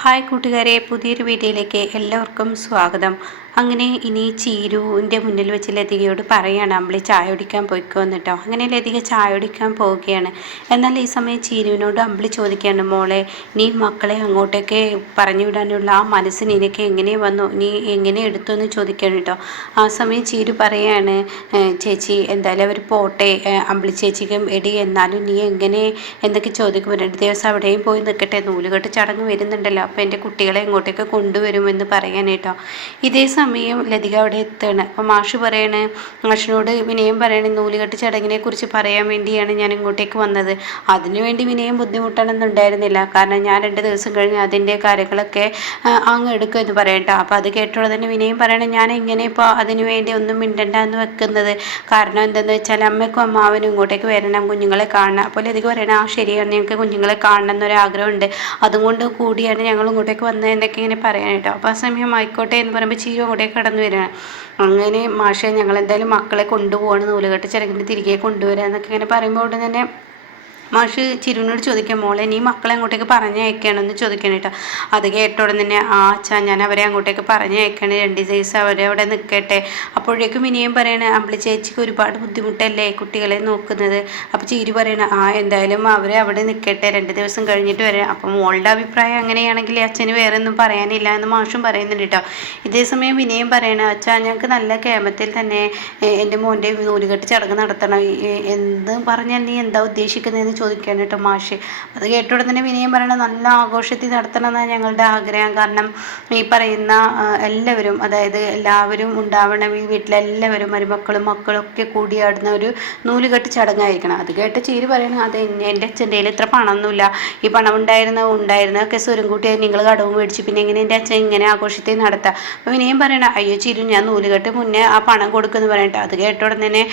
Hi കൂട്ടുകാരെ, പുതിയൊരു വീഡിയോയിലേക്ക് എല്ലാവർക്കും സ്വാഗതം. അങ്ങനെ ഇനി ചീരുവിൻ്റെ മുന്നിൽ വെച്ച് ലതികയോട് പറയാണ് അമ്പിളി ചായ കുടിക്കാൻ പോയിക്കോ എന്നിട്ടോ. അങ്ങനെ ലതിക ചായ കുടിക്കാൻ പോവുകയാണ്. എന്നാൽ ഈ സമയം ചീരുവിനോട് അമ്പിളി ചോദിക്കുകയാണ്, മോളെ നീ മക്കളെ അങ്ങോട്ടേക്ക് പറഞ്ഞു വിടാനുള്ള ആ മനസ്സ് നിനക്ക് എങ്ങനെ വന്നു, നീ എങ്ങനെ എടുത്തു എന്ന് ചോദിക്കുകയാണ് കേട്ടോ. ആ സമയം ചീരു പറയാണ്, ചേച്ചി എന്തായാലും അവർ പോട്ടെ, അമ്പിളി ചേച്ചിക്കും എടി എന്നാലും നീ എങ്ങനെ എന്നൊക്കെ ചോദിക്കുമ്പോൾ 2 ദിവസം അവിടെയും പോയി നിൽക്കട്ടെ, നൂലുകെട്ട് ചടങ്ങ് വരുന്നുണ്ടല്ലോ, അപ്പോൾ എൻ്റെ കുട്ടികളെ ഇങ്ങോട്ടേക്ക് കൊണ്ടുവരുമെന്ന് പറയാനേട്ടോ. ഇതേ സമയം ലതിക അവിടെ എത്തുകയാണ്. അപ്പോൾ മാഷ് പറയണേ, മാഷിനോട് വിനയം പറയണേ, നൂലുകെട്ട് ചടങ്ങിനെ കുറിച്ച് പറയാൻ വേണ്ടിയാണ് ഞാൻ ഇങ്ങോട്ടേക്ക് വന്നത്. അതിനുവേണ്ടി വിനയം ബുദ്ധിമുട്ടണമെന്നുണ്ടായിരുന്നില്ല, കാരണം ഞാൻ 2 ദിവസം കഴിഞ്ഞ് അതിൻ്റെ കാര്യങ്ങളൊക്കെ അങ്ങ് എടുക്കുമെന്ന് പറയട്ടോ. അപ്പോൾ അത് കേട്ടോടെ തന്നെ വിനയം പറയണേ, ഞാൻ എങ്ങനെ ഇപ്പോൾ അതിനു വേണ്ടി ഒന്നും മിണ്ടണ്ട എന്ന് വെക്കുന്നത്, കാരണം എന്തെന്ന് വെച്ചാൽ അമ്മയ്ക്കും അമ്മാവനും ഇങ്ങോട്ടേക്ക് വരണം, കുഞ്ഞുങ്ങളെ കാണണം. അപ്പോൾ ലതിക പറയണേ, ആ ശരിയാണ്, ഞങ്ങൾക്ക് കുഞ്ഞുങ്ങളെ കാണണം എന്നൊരാഗ്രഹമുണ്ട്, അതുകൊണ്ട് കൂടിയാണ് ഞങ്ങൾ ഇങ്ങോട്ടേക്ക് വന്നത് എന്നൊക്കെ ഇങ്ങനെ പറയാനായിട്ടോ. അപ്പോൾ ആ സമയം ആയിക്കോട്ടെ എന്ന് പറയുമ്പോൾ ചീരു അങ്ങോട്ടേക്ക് കടന്നു വരികയാണ്. അങ്ങനെ മാഷെ ഞങ്ങൾ എന്തായാലും മക്കളെ കൊണ്ടുപോകണം, നൂലുകെട്ട് ചടങ്ങിന് തിരികെ കൊണ്ടുവരിക എന്നൊക്കെ ഇങ്ങനെ പറയുമ്പോൾ ഉടനെ തന്നെ മാഷ് ചിരുവിനോട് ചോദിക്കാം, മോളെ നീ മക്കളെ അങ്ങോട്ടേക്ക് പറഞ്ഞയക്കണമെന്ന് ചോദിക്കണം കേട്ടോ. അത് കേട്ടോടെ തന്നെ ആ അച്ഛാ ഞാൻ അവരെ അങ്ങോട്ടേക്ക് പറഞ്ഞയക്കണേ, 2 ദിവസം അവരെ അവിടെ നിൽക്കട്ടെ. അപ്പോഴേക്കും ഇനിയും പറയണേ, അമ്പിളി ചേച്ചിക്ക് ഒരുപാട് ബുദ്ധിമുട്ടല്ലേ കുട്ടികളെ നോക്കുന്നത്. അപ്പോൾ ചീരു പറയണേ, ആ എന്തായാലും അവരെ അവിടെ നിൽക്കട്ടെ, 2 ദിവസം കഴിഞ്ഞിട്ട് വരാം. അപ്പം മോളുടെ അഭിപ്രായം അങ്ങനെയാണെങ്കിൽ അച്ഛന് വേറെ ഒന്നും പറയാനില്ല എന്ന് മാഷും പറയുന്നുണ്ട് കേട്ടോ. ഇതേ സമയം വിനയം പറയണേ, അച്ഛാ ഞങ്ങൾക്ക് നല്ല കേമത്തിൽ തന്നെ എൻ്റെ മോൻ്റെ നൂലുകെട്ട് ചടങ്ങ് നടത്തണം, എന്ത് പറഞ്ഞാൽ നീ എന്താ ഉദ്ദേശിക്കുന്നതെന്ന് ചോദിക്കുകയാണ് കേട്ടോ മാഷ്. അത് കേട്ടോടെ തന്നെ വിനയം പറയണത്, നല്ല ആഘോഷത്തിൽ നടത്തണമെന്നാണ് ഞങ്ങളുടെ ആഗ്രഹം, കാരണം ഈ പറയുന്ന എല്ലാവരും, അതായത് എല്ലാവരും ഉണ്ടാവണം, ഈ വീട്ടിലെല്ലാവരും മരുമക്കളും മക്കളും ഒക്കെ കൂടിയാടുന്ന ഒരു നൂലുകെട്ട് ചടങ്ങായിരിക്കണം. അത് കേട്ട് ചീര് പറയണം, അത് എൻ്റെ അച്ഛൻ്റെ കയ്യിൽ ഇത്ര പണമൊന്നുമില്ല, ഈ പണം ഉണ്ടായിരുന്നതൊക്കെ സ്വരം കൂട്ടിയാൽ നിങ്ങൾ കടവും മേടിച്ചു, പിന്നെ എങ്ങനെ എൻ്റെ അച്ഛൻ ഇങ്ങനെ ആഘോഷത്തിൽ നടത്താം. അപ്പോൾ വിനയം പറയണം, അയ്യോ ചിരു ഞാൻ നൂലുകെട്ട് മുന്നേ ആ പണം കൊടുക്കുമെന്ന് പറയട്ടെ. അത് കേട്ടോടെ തന്നെ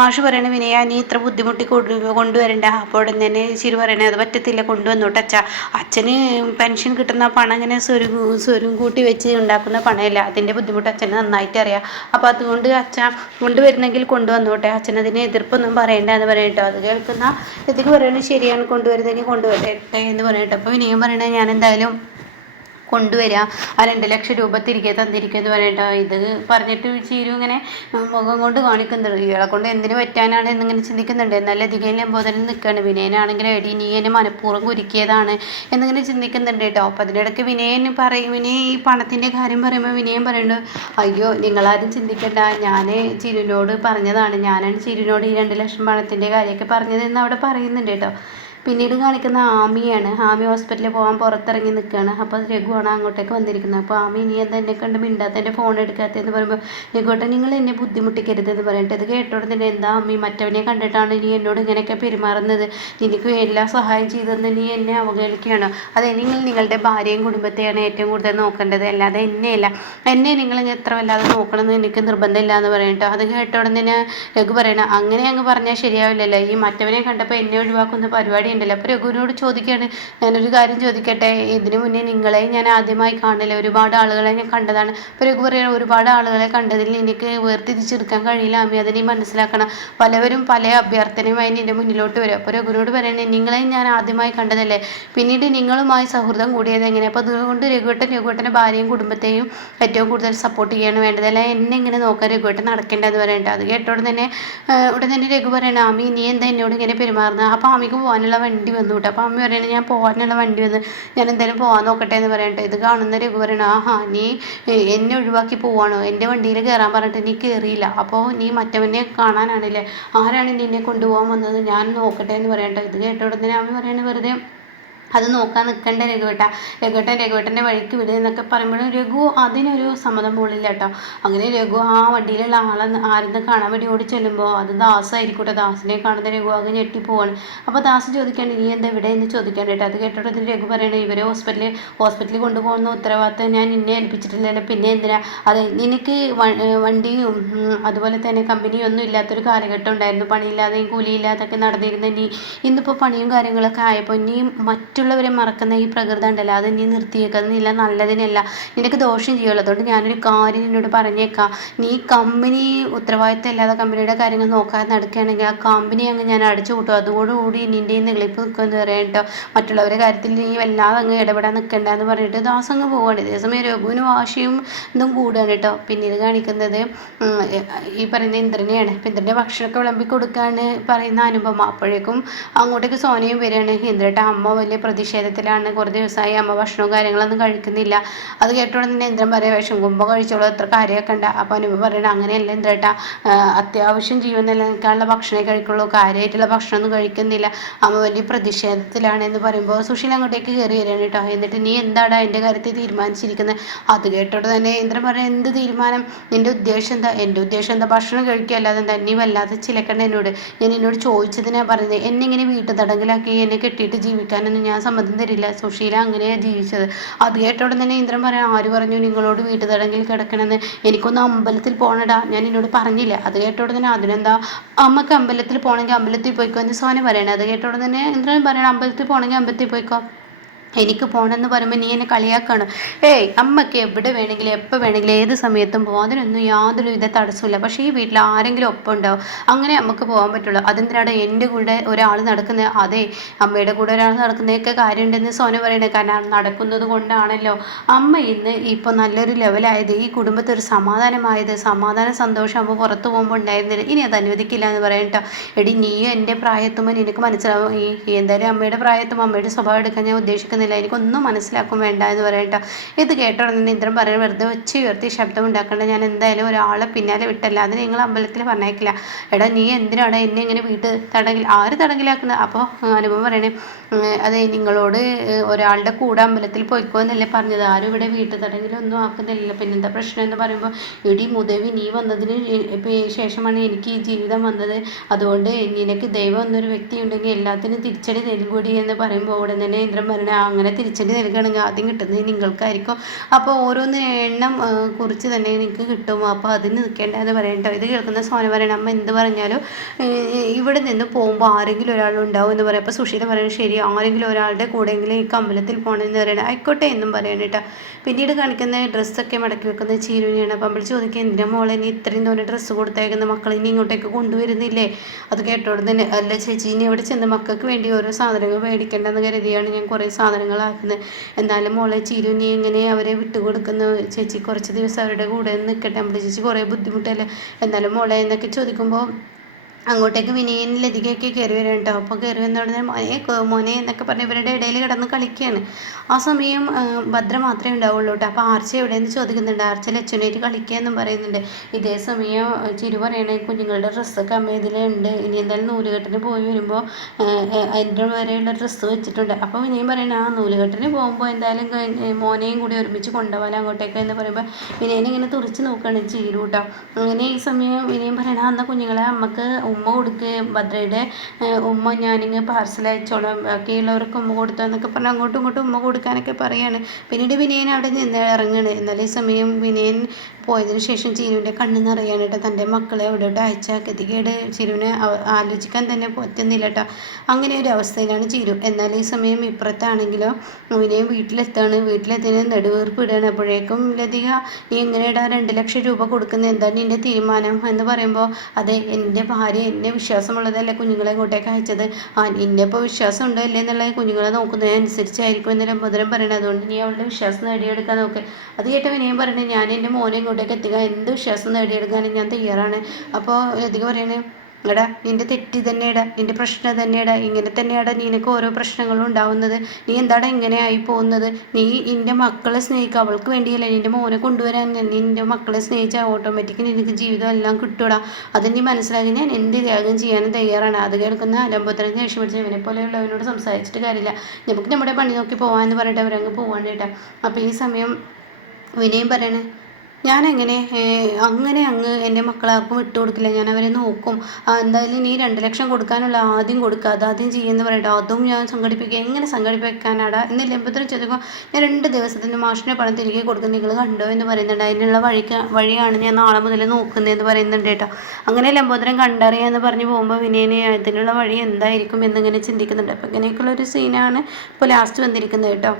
മാഷ് പറയണ, വിനയ നീ ഇത്ര ബുദ്ധിമുട്ടി കൊണ്ടുവരണ്ട. അപ്പോൾ ഉടൻ തന്നെ ചിരു പറയണേ, അത് പറ്റത്തില്ല, കൊണ്ടുവന്നോട്ടെ അച്ഛാ, അച്ഛന് പെൻഷൻ കിട്ടുന്ന പണം ഇങ്ങനെ സ്വരും കൂട്ടി വെച്ച് ഉണ്ടാക്കുന്ന പണമല്ല, അതിൻ്റെ ബുദ്ധിമുട്ട് അച്ഛന് നന്നായിട്ട് അറിയാം. അപ്പോൾ അതുകൊണ്ട് അച്ഛൻ കൊണ്ടുവരുന്നെങ്കിൽ കൊണ്ടുവന്നോട്ടെ, അച്ഛനതിന് എതിർപ്പൊന്നും പറയണ്ട എന്ന് പറയട്ടോ. അത് കേൾക്കുന്ന ഇതിക്ക് പറയണത് ശരിയാണ്, കൊണ്ടുവരുന്നെങ്കിൽ കൊണ്ടുവരട്ടെ എന്ന് പറയട്ടെ. അപ്പോൾ വിനയം പറയണേ, ഞാൻ എന്തായാലും കൊണ്ടുവരിക, ആ 2 ലക്ഷം രൂപ തിരികെ തന്നിരിക്കുമെന്ന് പറയട്ടോ. ഇത് പറഞ്ഞിട്ട് ചീരു ഇങ്ങനെ മുഖം കൊണ്ട് കാണിക്കുന്നുണ്ട്, ഇയാളെ കൊണ്ട് എന്തിനു പറ്റാനാണ് എന്നിങ്ങനെ ചിന്തിക്കുന്നുണ്ട്. എന്നാൽ അധികം ലംബോദരം നിൽക്കുകയാണ്. വിനയനാണെങ്കിൽ എടി നീ എന്നെ മനഃപൂർവ്വം കുരുക്കിയതാണ് എന്നിങ്ങനെ ചിന്തിക്കുന്നുണ്ട് കേട്ടോ. അപ്പോൾ അതിനിടയ്ക്ക് വിനയൻ ഈ പണത്തിൻ്റെ കാര്യം പറയുമ്പോൾ വിനയൻ പറയുന്നുണ്ട്, അയ്യോ നിങ്ങളാരും ചിന്തിക്കണ്ട, ഞാൻ ചിരുവിനോട് പറഞ്ഞതാണ്, ഞാനാണ് ചിരുവിനോട് ഈ 2 ലക്ഷം പണത്തിൻ്റെ കാര്യമൊക്കെ പറഞ്ഞതെന്ന് അവിടെ പറയുന്നുണ്ട് കേട്ടോ. പിന്നീട് കാണിക്കുന്ന ആമിയാണ്. ആമി ഹോസ്പിറ്റലിൽ പോകാൻ പുറത്തിറങ്ങി നിൽക്കുകയാണ്. അപ്പോൾ രഘുവാണ് അങ്ങോട്ടേക്ക് വന്നിരിക്കുന്നത്. അപ്പോൾ ആമി നീ എന്താ എന്നെ കണ്ട് മിണ്ടാത്ത, എൻ്റെ ഫോൺ എടുക്കാത്തതെന്ന് പറയുമ്പോൾ രഘുവേട്ടൻ നിങ്ങൾ എന്നെ ബുദ്ധിമുട്ടിക്കരുതെന്ന് പറയട്ടെ. ഇത് കേട്ടോടെ തന്നെ, എന്താ അമ്മി മറ്റവനെ കണ്ടിട്ടാണ് നീ എന്നോട് ഇങ്ങനെയൊക്കെ പെരുമാറുന്നത്, നിനക്ക് എല്ലാ സഹായം ചെയ്തെന്ന് നീ എന്നെ അവഗണിക്കുകയാണ്, അതെ നിങ്ങൾ നിങ്ങളുടെ ഭാര്യയും കുടുംബത്തെയാണ് ഏറ്റവും കൂടുതൽ നോക്കേണ്ടത്, അല്ലാതെ എന്നെയല്ല, എന്നെ നിങ്ങൾ എത്ര വല്ലാതെ നോക്കണമെന്ന് എനിക്ക് നിർബന്ധമില്ല എന്ന് പറയട്ടോ. അത് കേട്ടോടെ തന്നെ രഘു പറയണം, അങ്ങനെ അങ്ങ് പറഞ്ഞാൽ ശരിയാവില്ലല്ലോ, ഈ മറ്റവനെ കണ്ടപ്പോൾ എന്നെ ഒഴിവാക്കുന്ന പരിപാടി ഉണ്ടല്ലോ. അപ്പോൾ രഘുവിനോട് ചോദിക്കുകയാണ്, ഞാനൊരു കാര്യം ചോദിക്കട്ടെ, ഇതിനു മുന്നേ നിങ്ങളെ ഞാൻ ആദ്യമായി കാണില്ല, ഒരുപാട് ആളുകളെ ഞാൻ കണ്ടതാണ്. അപ്പോൾ രഘു പറയുകയാണ്, ഒരുപാട് ആളുകളെ കണ്ടതിൽ എനിക്ക് വേർതിരിച്ചെടുക്കാൻ കഴിയില്ല അമ്മി, അത് നീ മനസ്സിലാക്കണം, പലവരും പല അഭ്യർത്ഥനയുമായി നിൻ്റെ മുന്നിലോട്ട് വരും. അപ്പോൾ രഘുവിനോട് പറയണേ, നിങ്ങളെ ഞാൻ ആദ്യമായി കണ്ടതല്ലേ, പിന്നീട് നിങ്ങളുമായി സൗഹൃദം കൂടിയത് എങ്ങനെ, അപ്പോൾ അതുകൊണ്ട് രഘുവേട്ടൻ്റെ ഭാര്യയും കുടുംബത്തെയും ഏറ്റവും കൂടുതൽ സപ്പോർട്ട് ചെയ്യാണ് വേണ്ടത്, അല്ല എന്നെ ഇങ്ങനെ നോക്കാൻ രഘുവേട്ടൻ നടക്കേണ്ടതെന്ന് പറയട്ടെ. അത് കേട്ടോടെ തന്നെ ഉടൻ തന്നെ രഘു പറയണം, ആമി നീ എന്താ എന്നോട് ഇങ്ങനെ പെരുമാറുന്നത്. അപ്പോൾ ആമിക്ക് പോകാനുള്ള വണ്ടി വന്നു കേട്ടോ. അപ്പോൾ അമ്മ പറയണേ, ഞാൻ പോകാനുള്ള വണ്ടി വന്ന്, ഞാൻ എന്തായാലും പോകാൻ നോക്കട്ടെ എന്ന് പറയട്ടെ. ഇത് കാണുന്ന രഘു പറയണം, ആഹാ നീ എന്നെ ഒഴിവാക്കി പോവാണോ, എൻ്റെ വണ്ടിയിൽ കയറാൻ പറഞ്ഞിട്ട് നീ കയറിയില്ല, അപ്പോൾ നീ മറ്റവനെ കാണാനാണല്ലേ, ആരാണ് നിന്നെ കൊണ്ടുപോകാൻ വന്നത്, ഞാൻ നോക്കട്ടെ എന്ന് പറയട്ടെ. ഇത് കേട്ട ഉടനെ അമ്മ പറയണേ, വെറുതെ അത് നോക്കാൻ നിൽക്കേണ്ട രഘുവേട്ടൻ്റെ വഴിക്ക് വിടുക എന്നൊക്കെ പറയുമ്പോഴും രഘു അതിനൊരു സമ്മതം പോലില്ല കേട്ടോ. അങ്ങനെ രഘു ആ വണ്ടിയിലുള്ള ആരെന്ന് കാണാൻ വേണ്ടി ഓടി ചെല്ലുമ്പോൾ അത് ദാസായിരിക്കട്ടെ. ദാസിനെ കാണുന്ന രഘു ആകെ ഞെട്ടിപ്പോവാണ്. അപ്പോൾ ദാസ് ചോദിക്കാണ്ട്, നീ എന്താ ഇവിടെ എന്ന് ചോദിക്കാൻ കേട്ടോ. അത് കേട്ടോടെ ഇതിന് രഘു പറയണേ, ഇവരെ ഹോസ്പിറ്റലിൽ കൊണ്ടുപോകുന്ന ഉത്തരവാദിത്തം ഞാൻ നിന്നെ ഏൽപ്പിച്ചിട്ടില്ലല്ലോ, പിന്നെ എന്തിനാ, അതെ നിനക്ക് വണ്ടിയും അതുപോലെ തന്നെ കമ്പനിയും ഒന്നും ഇല്ലാത്തൊരു കാലഘട്ടം ഉണ്ടായിരുന്നു, പണിയില്ലാതെയും കൂലിയില്ലാതൊക്കെ നടന്നിരുന്ന നീ ഇന്നിപ്പോൾ പണിയും കാര്യങ്ങളൊക്കെ ആയപ്പോൾ നീ മറ്റു മറ്റുള്ളവരെ മറക്കുന്ന ഈ പ്രകൃതം ഉണ്ടല്ലോ അത് നീ നിർത്തിയേക്കുന്നില്ല, നല്ലതിനല്ല, നിനക്ക് ദോഷം ചെയ്യുള്ളൂ. അതുകൊണ്ട് ഞാനൊരു കാര്യം നിന്നോട് പറഞ്ഞേക്കാം, നീ കമ്പനി ഉത്തരവാദിത്തം ഇല്ലാതെ കമ്പനിയുടെ കാര്യങ്ങൾ നോക്കാതെ നടക്കുകയാണെങ്കിൽ ആ കമ്പനി അങ്ങ് ഞാൻ അടിച്ചു കൂട്ടും. അതോടുകൂടി നിൻ്റെ നെളിപ്പ് നിൽക്കുമെന്ന് പറയാം കേട്ടോ. മറ്റുള്ളവരുടെ കാര്യത്തിൽ നീ വല്ലാതെ അങ്ങ് ഇടപെടാൻ നിൽക്കണ്ടെന്ന് പറഞ്ഞിട്ട് ദാസ് അങ്ങ് പോവുകയാണ്. ഇതേസമയം രഘുവിന് വാശിയും ഇതും കൂടുകയാണ് കേട്ടോ. പിന്നീട് കാണിക്കുന്നത് ഈ പറയുന്ന ഇന്ദ്രനെയാണ്. ഇപ്പം ഇന്ദ്രൻ്റെ ഭക്ഷണമൊക്കെ വിളമ്പി കൊടുക്കാണ് പറയുന്ന അനുപമ. അപ്പോഴേക്കും അങ്ങോട്ടേക്ക് സോനയും വരികയാണ്. ഇന്ദ്രൻ്റെ അമ്മ വലിയ പ്രതിഷേധത്തിലാണ്. കുറേ ദിവസമായി അമ്മ ഭക്ഷണവും കാര്യങ്ങളൊന്നും കഴിക്കുന്നില്ല. അത് കേട്ടോടെ തന്നെ ഇന്ദ്രൻ പറയാം, വിഷംകുമ്പോ കഴിച്ചോളൂ, അത്ര കാര്യമൊക്കെ ഉണ്ട്. അപ്പോൾ അനുപമ പറയണം, അങ്ങനെയല്ല ഇന്ദ്രേട്ട, അത്യാവശ്യം ജീവൻ നിലനിൽക്കാനുള്ള ഭക്ഷണമേ കഴിക്കുള്ളൂ, കാര്യമായിട്ടുള്ള ഭക്ഷണമൊന്നും കഴിക്കുന്നില്ല, അമ്മ വലിയ പ്രതിഷേധത്തിലാണ് എന്ന് പറയുമ്പോൾ സുശീല അങ്ങോട്ടേക്ക് കയറി വരികയാണ് കേട്ടോ. എന്നിട്ട് നീ എന്താടാ എൻ്റെ കാര്യത്തിൽ തീരുമാനിച്ചിരിക്കുന്നത്? അത് കേട്ടോടെ തന്നെ ഇന്ദ്രൻ പറയാം, എന്ത് തീരുമാനം? നിൻ്റെ ഉദ്ദേശം എന്താ? എൻ്റെ ഉദ്ദേശം എന്താ? ഭക്ഷണം കഴിക്കുക, അല്ലാതെ എന്താ? നീ വല്ലാതെ ചിലക്കണ്ട എന്നോട്. ഞാൻ എന്നോട് ചോദിച്ചതിനാണ് പറയുന്നത്. എന്നെ ഇങ്ങനെ വീട്ടു തടങ്കലാക്കി എന്നെ കെട്ടിയിട്ട് ജീവിക്കാനൊന്നും ഞാൻ സമ്മതം തരില്ല. സുശീല അങ്ങനെയാണ് ജീവിച്ചത്. അത് കേട്ടോടെ തന്നെ ഇന്ദ്രൻ പറയാം, ആര് പറഞ്ഞു നിങ്ങളോട് വീട്ടു തടങ്കിൽ കിടക്കണമെന്ന്? എനിക്കൊന്ന് അമ്പലത്തിൽ പോകണടാ, ഞാൻ എന്നോട് പറഞ്ഞില്ല. അത് കേട്ടോടെ തന്നെ അതിനെന്താ, അമ്മക്ക് അമ്പലത്തിൽ പോകണമെങ്കിൽ അമ്പലത്തിൽ പോയിക്കോ എന്ന് സോന പറയണേ. അത് കേട്ടോടെ തന്നെ ഇന്ദ്രൻ പറയണം, അമ്പലത്തിൽ പോകണമെങ്കിൽ അമ്പലത്തിൽ പോയിക്കോ, എനിക്ക് പോകണമെന്ന് പറയുമ്പോൾ നീ എന്നെ കളിയാക്കാണ്. ഏയ്, അമ്മയ്ക്ക് എവിടെ വേണമെങ്കിലും എപ്പോൾ വേണമെങ്കിലും ഏത് സമയത്തും പോകാം, അതിനൊന്നും യാതൊരു വിധ തടസ്സമില്ല. പക്ഷേ ഈ വീട്ടിൽ ആരെങ്കിലും ഒപ്പം ഉണ്ടാവും, അങ്ങനെ നമുക്ക് പോകാൻ പറ്റുള്ളൂ. അതെന്തിനാണ് എൻ്റെ കൂടെ ഒരാൾ നടക്കുന്നത്? അതെ, അമ്മയുടെ കൂടെ ഒരാൾ നടക്കുന്നതൊക്കെ കാര്യമുണ്ടെന്ന് സോന പറയണത്. കാരണം നടക്കുന്നത് കൊണ്ടാണല്ലോ അമ്മ ഇന്ന് ഇപ്പോൾ നല്ലൊരു ലെവലായത്, ഈ കുടുംബത്തിൽ ഒരു സമാധാനമായത്. സമാധാനം സന്തോഷം അമ്മ പുറത്ത് പോകുമ്പോൾ ഉണ്ടായിരുന്നില്ല, ഇനി അത് അനുവദിക്കില്ല എന്ന് പറയട്ടോ. എടി, നീയും എൻ്റെ പ്രായത്തുമ്പോൾ നിനക്ക് മനസ്സിലാവും. ഈ എന്തായാലും അമ്മയുടെ പ്രായത്തുമ്പോൾ അമ്മയുടെ സ്വഭാവം എടുക്കാൻ ഞാൻ ഉദ്ദേശിക്കുന്നത്, എനിക്കൊന്നും മനസ്സിലാക്കും വേണ്ട എന്ന് പറയട്ടോ. ഇത് കേട്ടോടെ ഇന്ദ്രൻ പറയുന്നത്, വെറുതെ ഒച്ച ഉയർത്തി ശബ്ദം ഉണ്ടാക്കേണ്ട, ഞാൻ എന്തായാലും ഒരാളെ പിന്നാലെ വിട്ടല്ല, അത് നിങ്ങൾ അമ്പലത്തിൽ പറഞ്ഞേക്കില്ല. എടാ, നീ എന്തിനാണ് എന്നെ ഇങ്ങനെ വീട്ട് തടങ്കിൽ, ആര് തടങ്കിലാക്കുന്നത്? അപ്പോൾ അനുഭവം പറയണേ, അതെ, നിങ്ങളോട് ഒരാളുടെ കൂടെ അമ്പലത്തിൽ പോയിക്കോ എന്നല്ലേ പറഞ്ഞത്, ആരും ഇവിടെ വീട്ടു തടങ്കിലൊന്നും ആക്കുന്നില്ല, പിന്നെന്താ പ്രശ്നം എന്ന് പറയുമ്പോൾ, ഇടി മുതവി, നീ വന്നതിന് ശേഷമാണ് എനിക്ക് ഈ ജീവിതം വന്നത്, അതുകൊണ്ട് നിനക്ക് ദൈവം എന്നൊരു വ്യക്തി ഉണ്ടെങ്കിൽ എല്ലാത്തിനും തിരിച്ചടി നൽകൂടി എന്ന് പറയുമ്പോൾ ഉടൻ തന്നെ ഇന്ദ്രൻ പറയണേ, അങ്ങനെ തിരിച്ചടി നൽകുകയാണെങ്കിൽ ആദ്യം കിട്ടുന്നത് നിങ്ങൾക്കായിരിക്കും, അപ്പോൾ ഓരോന്ന് എണ്ണം കുറിച്ച് തന്നെ നിങ്ങൾക്ക് കിട്ടും, അപ്പോൾ അതിന് നിൽക്കേണ്ടതെന്ന് പറയട്ടോ. ഇത് കേൾക്കുന്ന സോന പറയണം, അമ്മ എന്ത് പറഞ്ഞാലും ഇവിടെ നിന്ന് പോകുമ്പോൾ ആരെങ്കിലും ഒരാളുണ്ടാവും എന്ന് പറയാം. അപ്പോൾ സുശീല പറയുന്നത്, ശരി, ആരെങ്കിലും ഒരാളുടെ കൂടെയെങ്കിലും ഈ അമ്പലത്തിൽ പോകണമെന്ന് പറയണേ, ആയിക്കോട്ടെ എന്നും പറയണം കേട്ടോ. പിന്നീട് കാണിക്കുന്ന ഡ്രസ്സൊക്കെ മടക്കി വെക്കുന്ന ചീരുവിനെയാണ്. അപ്പം അമ്പൽ ചോദിക്കുക, എന്തിനാ മോളെ നീ ഇത്രയും തോന്നെ ഡ്രസ്സ് കൊടുത്തേക്കുന്ന, മക്കളെ ഇനി ഇങ്ങോട്ടേക്ക് കൊണ്ടുവരുന്നില്ലേ? അത് കേട്ടോടെ തന്നെ, അല്ല ചേച്ചി, ഇനി എവിടെ ചെന്ന് മക്കൾക്ക് വേണ്ടി ഓരോ സാധനങ്ങൾ മേടിക്കേണ്ടെന്ന് കരുതിയാണ് ഞാൻ കുറേ സാധനങ്ങളാക്കുന്നത്. എന്നാലും മോളെ ചീരു, നീ എങ്ങനെ അവരെ വിട്ടുകൊടുക്കുന്നു? ചേച്ചി കുറച്ച് ദിവസം അവരുടെ കൂടെ നിൽക്കട്ടെ, അമ്പൽ ചേച്ചി കുറേ ബുദ്ധിമുട്ടല്ലേ, എന്നാലും മോളെ എന്നൊക്കെ ചോദിക്കുമ്പോൾ അങ്ങോട്ടേക്ക് വിനയൻ ലതികയൊക്കെ കയറി വരും കേട്ടോ. അപ്പോൾ കയറി വന്നോടനെ മോനെ എന്നൊക്കെ പറഞ്ഞ് ഇവരുടെ ഇടയിൽ കിടന്ന് കളിക്കുകയാണ്. ആ സമയം ഭദ്ര മാത്രമേ ഉണ്ടാവുള്ളൂ കേട്ടോ. അപ്പോൾ ആർച്ച എവിടെയെന്ന് ചോദിക്കുന്നുണ്ട്. ആർച്ച ലച്ചുനായിട്ട് കളിക്കുക എന്നും പറയുന്നുണ്ട്. ഇതേ സമയം ചിരു പറയണേ, കുഞ്ഞുങ്ങളുടെ ഡ്രസ്സൊക്കെ അമ്മ ഇതിലുണ്ട്, ഇനി എന്തായാലും നൂലുകെട്ടിന് പോയി വരുമ്പോൾ അതിൻ്റെ വരെയുള്ള ഡ്രസ്സ് വെച്ചിട്ടുണ്ട്. അപ്പോൾ വിനയം പറയണേ, ആ നൂലുകെട്ടിന് പോകുമ്പോൾ എന്തായാലും മോനെയും കൂടി ഒരുമിച്ച് കൊണ്ടുപോകാൻ അങ്ങോട്ടേക്ക് എന്ന് പറയുമ്പോൾ വിനയനെ ഇങ്ങനെ തുറച്ച് നോക്കുകയാണ് ചിരു കേട്ടോ. അങ്ങനെ ഈ സമയം വിനയം പറയണേ, അന്ന കുഞ്ഞുങ്ങളെ അമ്മക്ക് ഉമ്മ കൊടുക്കുക, ഭദ്രയുടെ ഉമ്മ ഞാനിങ്ങനെ പാർസൽ അയച്ചോളാം, ബാക്കിയുള്ളവർക്ക് ഉമ്മ കൊടുത്തോ എന്നൊക്കെ പറഞ്ഞ് അങ്ങോട്ടും ഇങ്ങോട്ടും ഉമ്മ കൊടുക്കാനൊക്കെ പറയാണ്. പിന്നീട് വിനയൻ അവിടെ നിന്ന് ഇറങ്ങുകയാണ്. എന്നാലും ഈ സമയം വിനയൻ പോയതിനു ശേഷം ചീരുവിൻ്റെ കണ്ണ് നിറയാണ് കേട്ടോ. തൻ്റെ മക്കളെ അവിടോട്ട് അയച്ച ഗതികേട് ചീരുവിനെ ആലോചിക്കാൻ തന്നെ പറ്റുന്നില്ല കേട്ടോ. അങ്ങനെ ഒരു അവസ്ഥയിലാണ് ചീരു. എന്നാൽ ഈ സമയം ഇപ്പുറത്താണെങ്കിലോ വിനയൻ വീട്ടിലെത്താണ്. വീട്ടിലെത്തിന് നെടുവീർപ്പിടുകയാണ്. അപ്പോഴേക്കും ലതിക, നീ എങ്ങനെയാടാ 2 ലക്ഷം രൂപ കൊടുക്കുന്നത്, എന്താണ് നിൻ്റെ തീരുമാനം എന്ന് പറയുമ്പോൾ, അതെ, എൻ്റെ ഭാര്യ എന്നെ വിശ്വാസമുള്ളതല്ലേ കുഞ്ഞുങ്ങളെ ഇങ്ങോട്ടേക്ക് അയച്ചത്, നിന്നെ ഇപ്പോൾ വിശ്വാസം ഉണ്ടോ ഇല്ലേ എന്നുള്ളത് കുഞ്ഞുങ്ങളെ നോക്കുന്നതിനനുസരിച്ചായിരിക്കും എന്ന് ലംബോദരൻ പറയണത്, അതുകൊണ്ട് നീ അവളുടെ വിശ്വാസം നേടിയെടുക്കാൻ നോക്ക്. അത് കേട്ട വിനയം പറയണേ, ഞാൻ എൻ്റെ മോനെ ഇങ്ങോട്ടേക്ക് എത്തിക്കുക, എന്ത് വിശ്വാസം നേടിയെടുക്കാനും ഞാൻ തയ്യാറാണ്. അപ്പോൾ ലതിക പറയണേ, എടാ നിൻ്റെ തെറ്റ് തന്നെയാടാ, നിൻ്റെ പ്രശ്നം തന്നെയാടാ, ഇങ്ങനെ തന്നെയാടാ നിനക്ക് ഓരോ പ്രശ്നങ്ങളും ഉണ്ടാവുന്നത്, നീ എന്താടാ ഇങ്ങനെ ആയി പോകുന്നത്, നീ നിൻ്റെ മക്കളെ സ്നേഹിക്കുക, അവൾക്ക് വേണ്ടിയല്ലേ നിൻ്റെ മോനെ കൊണ്ടുവരാൻ, നിൻ്റെ മക്കളെ സ്നേഹിച്ചാൽ ഓട്ടോമാറ്റിക്കലി നിനക്ക് ജീവിതം എല്ലാം കിട്ടൂടാ, അത് നീ മനസ്സിലാക്കി, ഞാൻ എന്ത് ത്യാഗം ചെയ്യാനും തയ്യാറാണ്. അത് കേൾക്കുന്ന ലംബോദരൻ ദേഷ്യം പിടിച്ച്, ഇവനെ പോലെയുള്ളവനോട് സംസാരിച്ചിട്ട് കാര്യമില്ല, നമുക്ക് നമ്മുടെ പണി നോക്കി പോകാമെന്ന് പറഞ്ഞിട്ട് അവരങ്ങ് പോകാൻ കേട്ടോ. അപ്പോൾ ഈ സമയം വിനയം പറയണേ, ഞാനെങ്ങനെ അങ്ങനെ അങ്ങ് എൻ്റെ മക്കളെ ആർക്കും വിട്ടു കൊടുക്കില്ല. ഞാൻ അവരെ നോക്കും. എന്തായാലും നീ 2 ലക്ഷം കൊടുക്കാനുള്ള ആദ്യം കൊടുക്കുക, അതാദ്യം ചെയ്യുമെന്ന് പറയട്ടെ. അതും ഞാൻ സംഘടിപ്പിക്കുക. എങ്ങനെ സംഘടിപ്പിക്കാനാടാ എന്ന് ലംബോദരൻ ചോദിക്കുമ്പോൾ ഞാൻ 2 ദിവസത്തിന് മാഷിൻ്റെ പണം തിരികെ കൊടുക്കും, നിങ്ങൾ കണ്ടോ എന്ന് പറയുന്നുണ്ട്. അതിനുള്ള വഴിയാണ് ഞാൻ നാളെ മുതൽ നോക്കുന്നതെന്ന് പറയുന്നുണ്ട് കേട്ടോ. അങ്ങനെ ലംബോദരൻ കണ്ടറിയാന്ന് പറഞ്ഞ് പോകുമ്പോൾ വിനയനെ അതിനുള്ള വഴി എന്തായിരിക്കും എന്നിങ്ങനെ ചിന്തിക്കുന്നുണ്ട്. അപ്പോൾ ഇങ്ങനെയൊക്കെയുള്ള ഒരു സീനാണ് ഇപ്പോൾ ലാസ്റ്റ് വന്നിരിക്കുന്നത് കേട്ടോ.